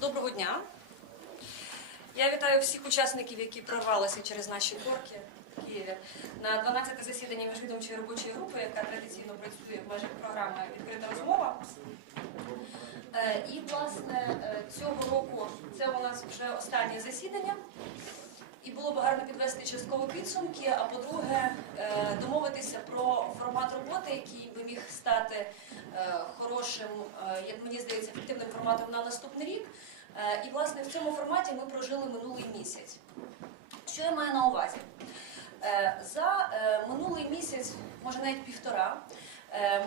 Доброго дня. Я вітаю всіх учасників, які прорвалися через наші корки в Києві на 12 засідання міжвідомчої робочої групи, яка традиційно працює в межах програми Відкрита розмова. Е, І, власне, е, цього року це у нас вже останнє засідання. І було б гарно підвести частково підсумки, а по-друге, е, домовитися про формат роботи, який би міг стати е, хорошим, е, як мені здається, ефективним форматом на наступний рік. Е, І, власне, в цьому форматі ми прожили минулий місяць. Що я маю на увазі? За минулий місяць, може навіть півтора,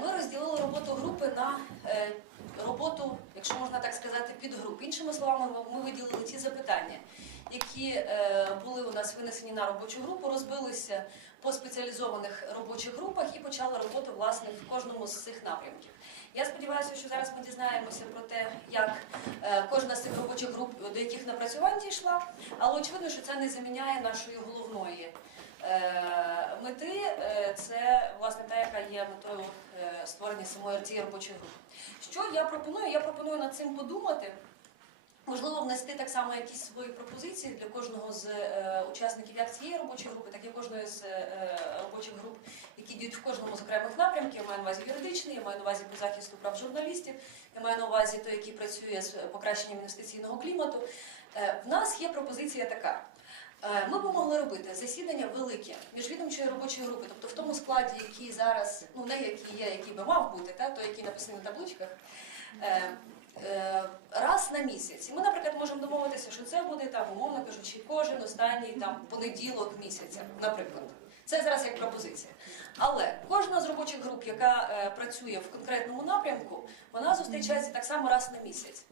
ми розділили роботу групи на роботу, якщо можна так сказати, підгруп. Іншими словами, ми виділили ті запитання, які були у нас винесені на робочу групу, розбилися по спеціалізованих робочих групах і почали роботу власне в кожному з цих напрямків. Я сподіваюся, що зараз ми дізнаємося про те, як е, кожна з цих робочих груп до яких напрацювань дійшла, але очевидно, що це не заміняє нашої головної е, мети. Е, Це власне та, яка є метою створення самої цієї робочої групи. Що я пропоную? Я пропоную над цим подумати. Можливо, внести так само якісь свої пропозиції для кожного з е, учасників як цієї робочої групи, так і кожної з е, робочих груп, які діють в кожному з окремих напрямків. Я маю на увазі юридичний, я маю на увазі по захисту прав журналістів, я маю на увазі той, який працює з покращенням інвестиційного клімату. Е, в нас є пропозиція така. Е, Ми б могли робити засідання велике міжвідомчої робочої групи, тобто в тому складі, який зараз, ну не який є, який би мав бути, та той, який написаний на табличках. е, Раз на місяць. Ми, наприклад, можемо домовитися, що це буде там, умовно кажучи, кожен останній там понеділок місяця, наприклад. Це зараз як пропозиція. Але кожна з робочих груп, яка е, працює в конкретному напрямку, вона зустрічається так само раз на місяць.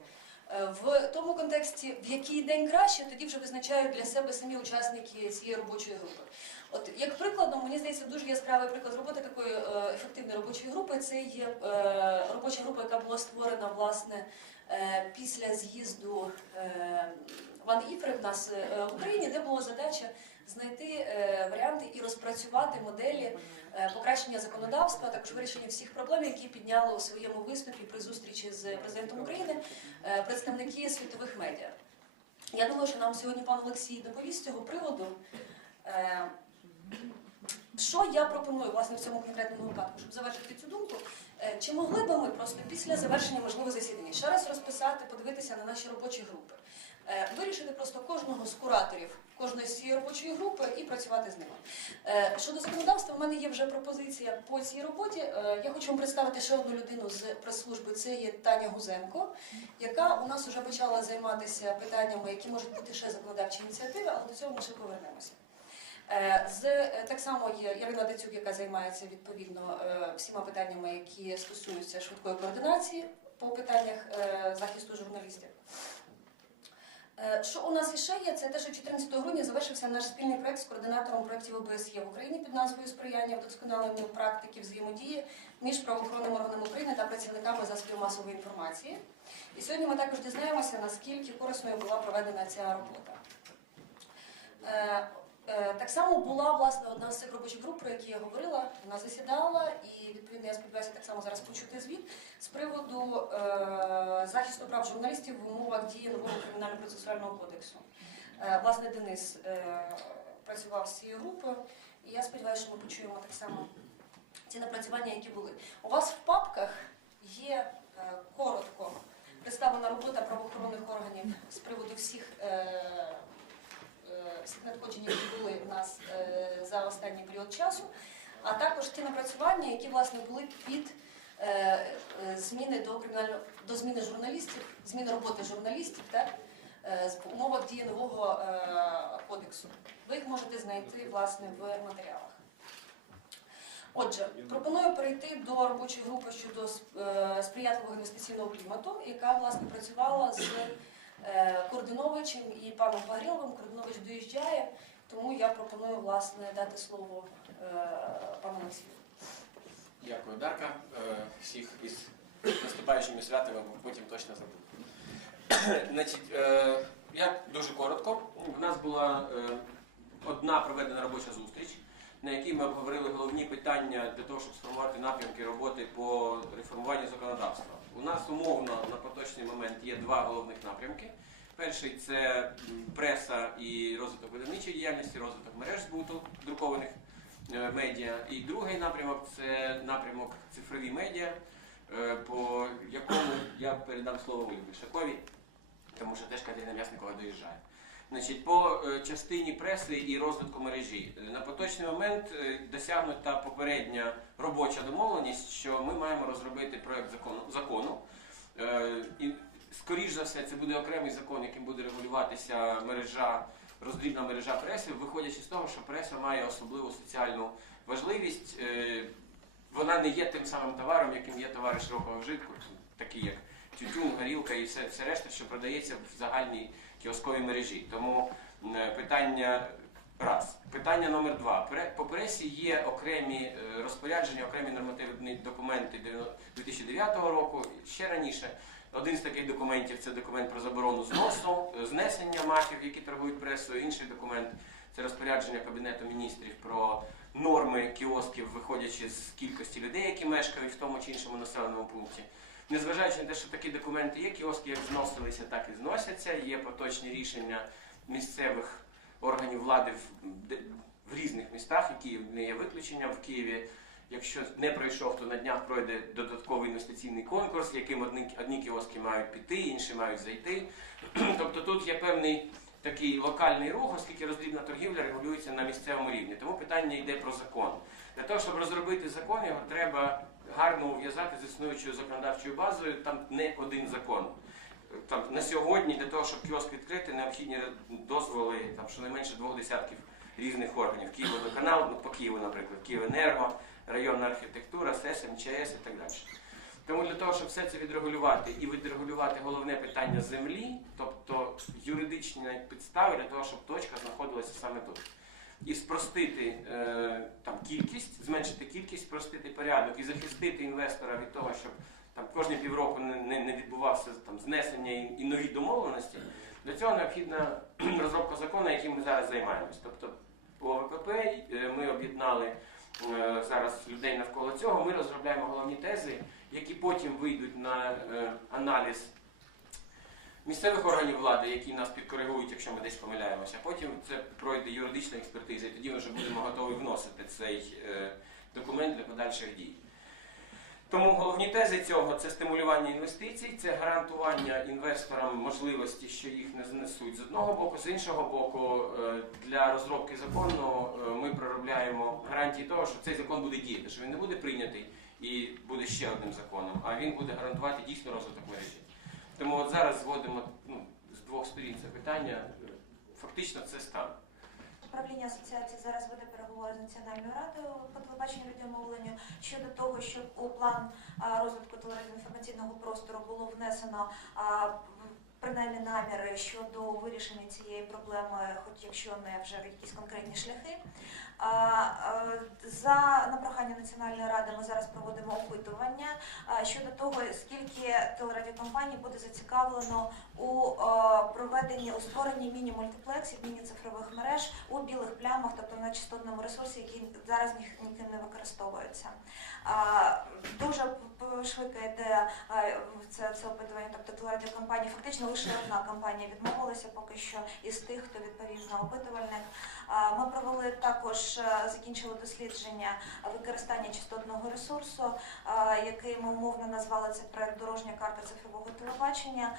Е, В тому контексті, в який день краще, тоді вже визначають для себе самі учасники цієї робочої групи. От як прикладом, мені здається, дуже яскравий приклад роботи такої е, ефективної робочої групи. Це є е, робоча група, яка була створена власне е, після з'їзду Ван Іфри в нас в Україні, де була задача знайти варіанти і розпрацювати моделі покращення законодавства, також вирішення всіх проблем, які підняли у своєму виступі при зустрічі з президентом України представники світових медіа. Я думаю, що нам сьогодні пан Олексій доповість з цього приводу. Що я пропоную власне в цьому конкретному випадку, щоб завершити цю думку? Е, Чи могли би ми просто після завершення можливого засідання ще раз розписати, подивитися на наші робочі групи, Е, вирішити просто кожного з кураторів кожної з цієї робочої групи і працювати з ними? Е, Щодо законодавства, в мене є вже пропозиція по цій роботі. Я хочу вам представити ще одну людину з прес-служби. Це є Таня Гузенко, яка у нас вже почала займатися питаннями, які можуть бути ще законодавчі ініціативи, але до цього ми ще повернемося. Е, З е, так само є Ірина Дацюк, яка займається відповідно е, всіма питаннями, які стосуються швидкої координації по питаннях захисту журналістів. Що у нас іще є, це те, що 14 грудня завершився наш спільний проект з координатором проєктів ОБСЄ в Україні під назвою Сприяння вдосконаленню практики взаємодії між правоохоронними органами України та працівниками засобів масової інформації. І сьогодні ми також дізнаємося, наскільки корисною була проведена ця робота. Е, Так само була власне одна з цих робочих груп, про які я говорила. Вона засідала, і відповідно я сподіваюся так само зараз почути звіт з приводу е, захисту прав журналістів в умовах дії нового кримінально-процесуального кодексу. Е, власне, Денис е, працював з цією групою, і я сподіваюся, що ми почуємо так само ці напрацювання, які були. У вас в папках є е, коротко представлена робота правоохоронних органів з приводу всіх. Е, всіх надходжень, які були в нас е, за останній період часу, а також ті напрацювання, які власне були під е, е, зміни до кримінального до зміни журналістів, зміни роботи журналістів, так? з умовах дії нового кодексу. Ви їх можете знайти власне в матеріалах. Отже, пропоную перейти до робочої групи щодо сприятливого інвестиційного клімату, яка власне працювала з Кординовичем і паном Погріловим. Кординович доїжджає, тому я пропоную власне дати слово е, пану Олексію. Дякую, Дарка. Е, Всіх із наступаючими святами, потім точно забуду. Значить, е, я дуже коротко. У нас була е, одна проведена робоча зустріч на якій ми обговорили головні питання для того, щоб сформувати напрямки роботи по реформуванню законодавства. У нас умовно на поточний момент є два головних напрямки. Перший це преса і розвиток видавничої діяльності, розвиток мереж збуту друкованих е, медіа. І другий напрямок це напрямок цифрові медіа, е, по якому я передам слово Ольгі Більшаковій, тому що теж Катерина М'ясникова доїжджає. Значить, по е, частині преси і розвитку мережі Е, на поточний момент е, досягнута попередня робоча домовленість, що ми маємо розробити проект закону. І скоріш за все, це буде окремий закон, яким буде регулюватися мережа, роздрібна мережа преси, виходячи з того, що преса має особливу соціальну важливість. Вона не є тим самим товаром, яким є товари широкого вжитку, такі як тютюн, горілка і все, все решта, що продається в загальній кіосковій мережі. Тому е, питання раз. Питання номер два. По пресі є окремі е, розпорядження, окремі нормативні документи 2009 року, ще раніше. Один з таких документів це документ про заборону зносу, е, знесення мафів, які торгують пресою. Інший документ це розпорядження Кабінету міністрів про норми кіосків, виходячи з кількості людей, які мешкають в тому чи іншому населеному пункті. Незважаючи на те, що такі документи є, кіоски як зносилися, так і зносяться. Є поточні рішення місцевих органів влади в, в різних містах, і Київ не є виключенням в Києві. Якщо не пройшов, то на днях пройде додатковий інвестиційний конкурс, яким одні, одні кіоски мають піти, інші мають зайти. тобто тут є певний такий локальний рух, оскільки роздрібна торгівля регулюється на місцевому рівні. Тому питання йде про закон. Для того, щоб розробити закон, його треба гарно ув'язати з існуючою законодавчою базою. Там не один закон. Там на сьогодні для того, щоб кіоск відкрити, необхідні дозволи там щонайменше двох десятків різних органів. Київводоканал, ну по Києву, наприклад, Київенерго, районна архітектура, СЕС, МЧС і так далі. Тому для того, щоб все це відрегулювати і відрегулювати головне питання землі, тобто юридичні підстави для того, щоб точка знаходилася саме тут. І спростити е, там кількість, зменшити кількість, спростити порядок і захистити інвестора від того, щоб там кожні півроку не, не, відбувався там знесення і, і нові домовленості. Для цього необхідна розробка закону, яким ми зараз займаємось. Тобто по ОВКП е, ми об'єднали е, зараз людей навколо цього. Ми розробляємо головні тези, які потім вийдуть на аналіз місцевих органів влади, які нас підкоригують, якщо ми десь помиляємося. Потім це пройде юридична експертиза, і тоді ми вже будемо готові вносити цей е, документ для подальших дій. Тому головні тези цього це стимулювання інвестицій, це гарантування інвесторам можливості, що їх не знесуть з одного боку, з іншого боку, е, для розробки закону е, ми проробляємо гарантії того, що цей закон буде діяти, що він не буде прийнятий і буде ще одним законом, а він буде гарантувати дійсно розвиток мережі. Тому от зараз зводимо ну, з двох сторін це питання. Фактично це стан. Управління асоціації зараз веде переговори з Національною радою по телебаченню відеомовленню щодо того, щоб у план розвитку телерадіоінформаційного простору було внесено принаймні наміри щодо вирішення цієї проблеми, хоч якщо не вже якісь конкретні шляхи. А, За на прохання Національної ради ми зараз проводимо опитування щодо того, скільки телерадіокомпаній буде зацікавлено у проведенні у створенні міні-мультиплексів, міні-цифрових мереж у білих плямах, тобто на частотному ресурсі, який зараз ні- ніким не використовується. Дуже йде в це, це опитування, тобто телерадіокомпанії. Фактично лише одна компанія відмовилася поки що із тих, хто відповів на опитувальник. Ми провели також е, закінчили дослідження використання частотного ресурсу, який ми умовно назвали це проект дорожня карта цифрового телебачення.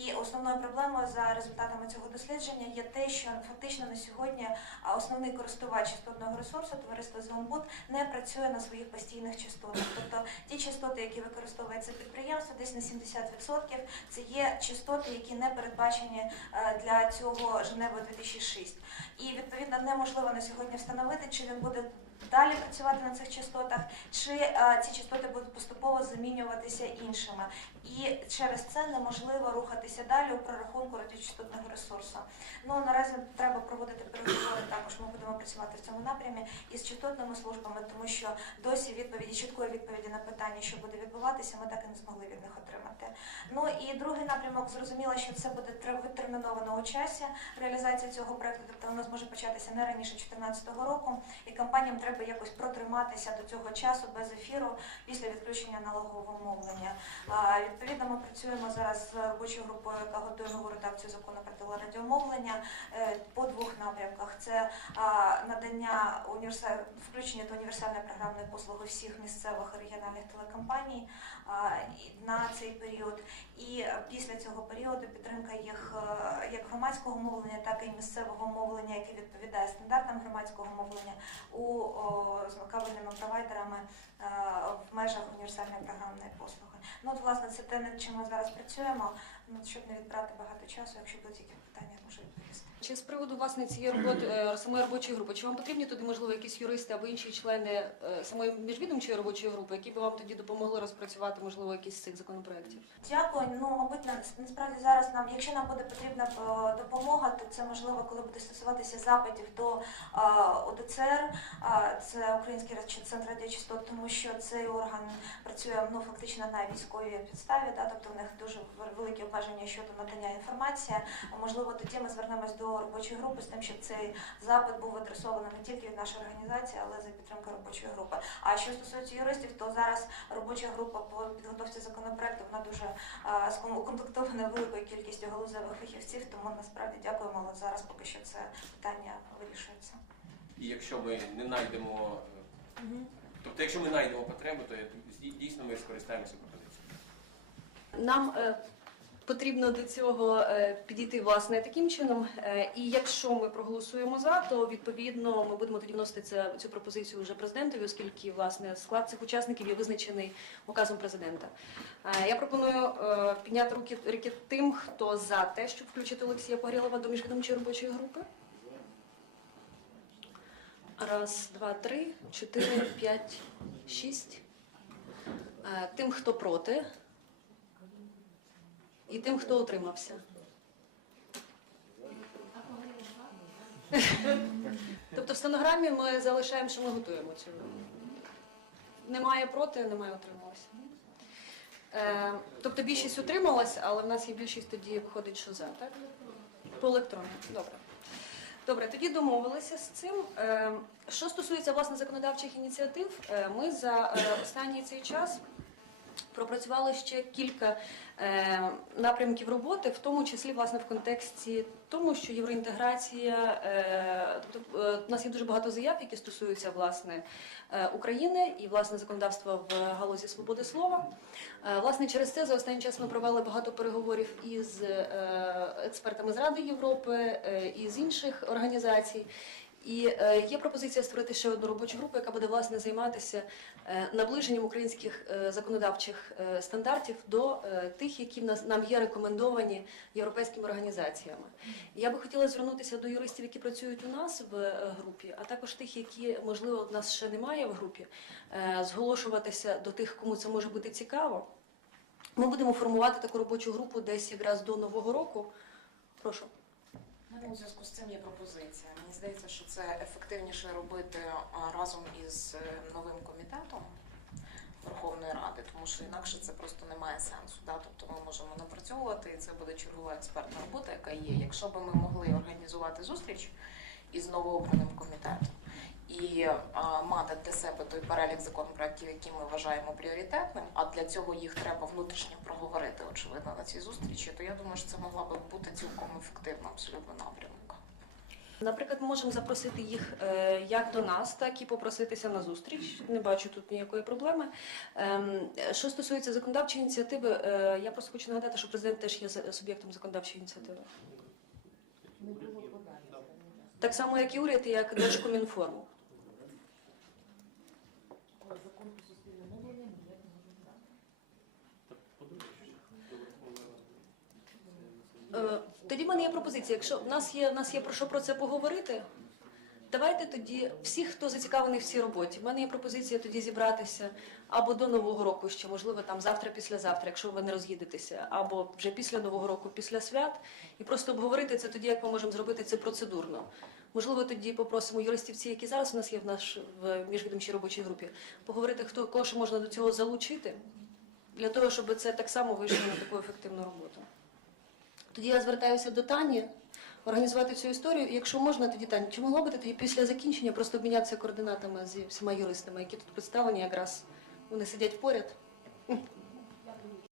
І основною проблемою за результатами цього дослідження є те, що фактично на сьогодні основний користувач частотного ресурсу, товариство Зомбуд, не працює на своїх постійних частотах. Тобто ті частоти, які використовує це підприємство, десь на 70% це є частоти, які не передбачені е, для цього Женеви 2006. І відповідно неможливо на сьогодні встановити, чи він буде далі працювати на цих частотах, чи е, ці частоти будуть поступово замінюватися іншими. І через це неможливо рухатися далі у прорахунку радіочастотного ресурсу. Ну наразі треба проводити переговори. Також ми будемо працювати в цьому напрямі із частотними службами, тому що досі відповіді чіткої відповіді на питання, що буде відбуватися, ми так і не змогли від них отримати. Ну і другий напрямок зрозуміло, що це буде відтерміновано у часі реалізація цього проекту, тобто воно зможе початися не раніше 2014 року, і компаніям треба якось протриматися до цього часу без ефіру після відключення налогового мовлення. Відповідно, ми працюємо зараз з робочою групою, яка готує нову редакцію закону про телерадіомовлення е, по двох напрямках: це надання універсаль... включення до універсальної програмної послуги всіх місцевих регіональних телекомпаній на цей період. І е, після цього періоду підтримка їх е, як громадського мовлення, так і місцевого мовлення, яке відповідає стандартам громадського мовлення у кабельними провайдерами е, в межах універсальної програмної послуги. Ну от власне це те, над чим ми зараз працюємо. Ну щоб не відбрати багато часу, якщо будуть які питання, я можу відповісти. Чи з приводу власне цієї роботи е, самої робочої групи? Чи вам потрібні туди можливо якісь юристи або інші члени е, самої міжвідомчої робочої групи, які б вам тоді допомогли розпрацювати можливо якісь з цих законопроєктів? Дякую. Ну, мабуть, на- насправді зараз нам, якщо нам буде потрібна е, допомога, то це можливо, коли буде стосуватися запитів до ОДЦР, це Український центр радіочастот, тому що цей орган працює ну фактично на військовій підставі, да, тобто в них дуже великі обмеження щодо надання інформації. Можливо, тоді ми звернемось до робочої групи з тим, щоб цей запит був адресований не тільки від нашої організації, але за підтримки робочої групи. А що стосується юристів, то зараз робоча група по підготовці законопроекту вона дуже укомплектована великою кількістю галузевих фахівців, тому насправді дякуємо, але зараз поки що це питання вирішується. І якщо ми не знайдемо, е, тобто якщо ми знайдемо потребу, то дійсно ми скористаємося пропозицією. Нам е, потрібно до цього е, підійти власне таким чином. Е, і якщо ми проголосуємо за, то відповідно ми будемо тоді вносити цю пропозицію вже президентові, оскільки власне склад цих учасників є визначений указом президента. Е, я пропоную підняти руки, руки тим, хто за те, щоб включити Олексія Погрілова до міжвідомчої робочої групи. Раз, два, три, чотири, п'ять, шість. Тим, хто проти, і тим, хто утримався. Тобто в стенограмі ми залишаємо, що ми готуємо цю. Немає проти, немає утрималася. Е, тобто більшість утрималась, але в нас є більшість тоді виходить, що за, так? По електрону. Добре. Добре, тоді домовилися з цим. Е, Що стосується власне законодавчих ініціатив, е, ми за е, останній цей час пропрацювали ще кілька е, напрямків роботи, в тому числі власне в контексті тому, що євроінтеграція, е, тобто е, у нас є дуже багато заяв, які стосуються власне України і власне законодавства в галузі свободи слова. Власне, через це за останній час ми провели багато переговорів із експертами з Ради Європи і з інших організацій. І е, є пропозиція створити ще одну робочу групу, яка буде власне займатися е, наближенням українських е, законодавчих стандартів до тих, які в нас нам є рекомендовані європейськими організаціями. Я би хотіла звернутися до юристів, які працюють у нас в групі, а також тих, які можливо в нас ще немає в групі, зголошуватися до тих, кому це може бути цікаво. Ми будемо формувати таку робочу групу десь якраз до нового року. Прошу. У мене у зв'язку з цим є пропозиція. Мені здається, що це ефективніше робити разом із е, новим комітетом Верховної Ради, тому що інакше це просто не має сенсу. Да? Тобто ми можемо напрацьовувати, і це буде чергова експертна робота, яка є. Якщо б ми могли організувати зустріч із новообраним комітетом і а, мати для себе той перелік законопроєктів, які ми вважаємо пріоритетним, а для цього їх треба внутрішньо проговорити, очевидно, на цій зустрічі, то я думаю, що це могла би бути цілком ефективна абсолютно напрямок. Наприклад, ми можемо запросити їх е, як до нас, так і попроситися на зустріч. Не бачу тут ніякої проблеми. Ем, Що стосується законодавчої ініціативи, е, я просто хочу нагадати, що президент теж є суб'єктом законодавчої ініціативи. Так само, як і уряд, і як Держкомінформ. Е, Тоді в мене є пропозиція. Якщо в нас є в нас є про що про це поговорити, Давайте тоді всі, хто зацікавлений в цій роботі. У мене є пропозиція тоді зібратися або до нового року, ще можливо там завтра, післязавтра, якщо ви не роз'їдетеся, або вже після нового року, після свят, і просто обговорити це тоді, як ми можемо зробити це процедурно. Можливо, тоді попросимо юристів, ці, які зараз у нас є в наш в міжвідомчій робочій групі, поговорити, хто кого ще можна до цього залучити, для того, щоб це так само вийшло на таку ефективну роботу. Тоді я звертаюся до Тані організувати цю історію. І якщо можна, тоді Таня, чи могла би ти тоді після закінчення просто обмінятися координатами зі всіма юристами, які тут представлені, якраз вони сидять поряд.